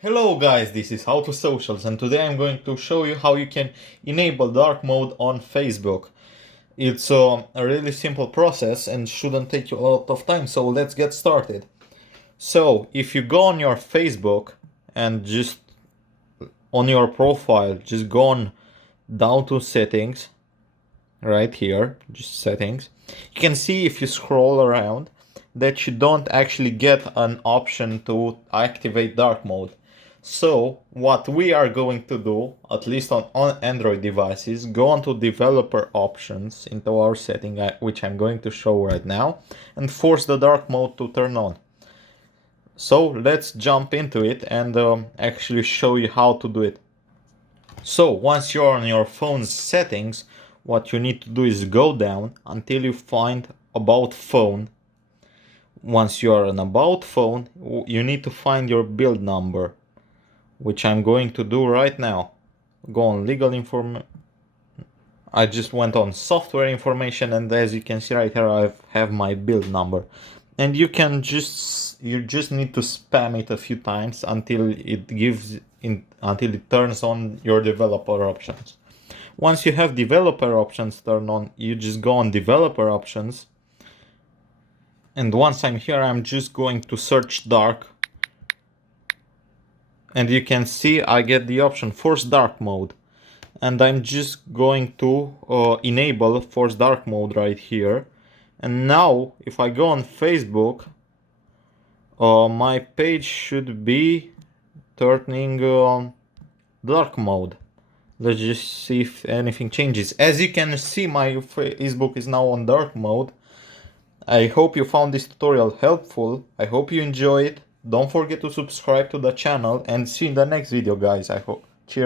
Hello guys, this is How to Socials and today I'm going to show you how you can enable dark mode on Facebook. It's a really simple process and shouldn't take you a lot of time, so let's get started. So if you go on your Facebook and just on your profile, just go on down to settings, right here, just settings. You can see if you scroll around that you don't actually get an option to activate dark mode. So what we are going to do, at least on Android devices, go onto developer options into our setting, which I'm going to show right now, and force the dark mode to turn on. So let's jump into it and actually show you how to do it. So once you're on your phone's settings, what you need to do is go down until you find About Phone. Once you are on About Phone, you need to find your build number, which I'm going to do right now. Go on legal information. I just went on software information, and as you can see right here, I have my build number. And you just need to spam it a few times until it turns on your developer options. Once you have developer options turned on, you just go on developer options. And once I'm here, I'm just going to search dark. And you can see I get the option force dark mode. And I'm just going to enable force dark mode right here. And now if I go on Facebook, my page should be turning dark mode. Let's just see if anything changes. As you can see, my Facebook is now on dark mode. I hope you found this tutorial helpful. I hope you enjoy it. Don't forget to subscribe to the channel and see you in the next video, guys. I hope. Cheers.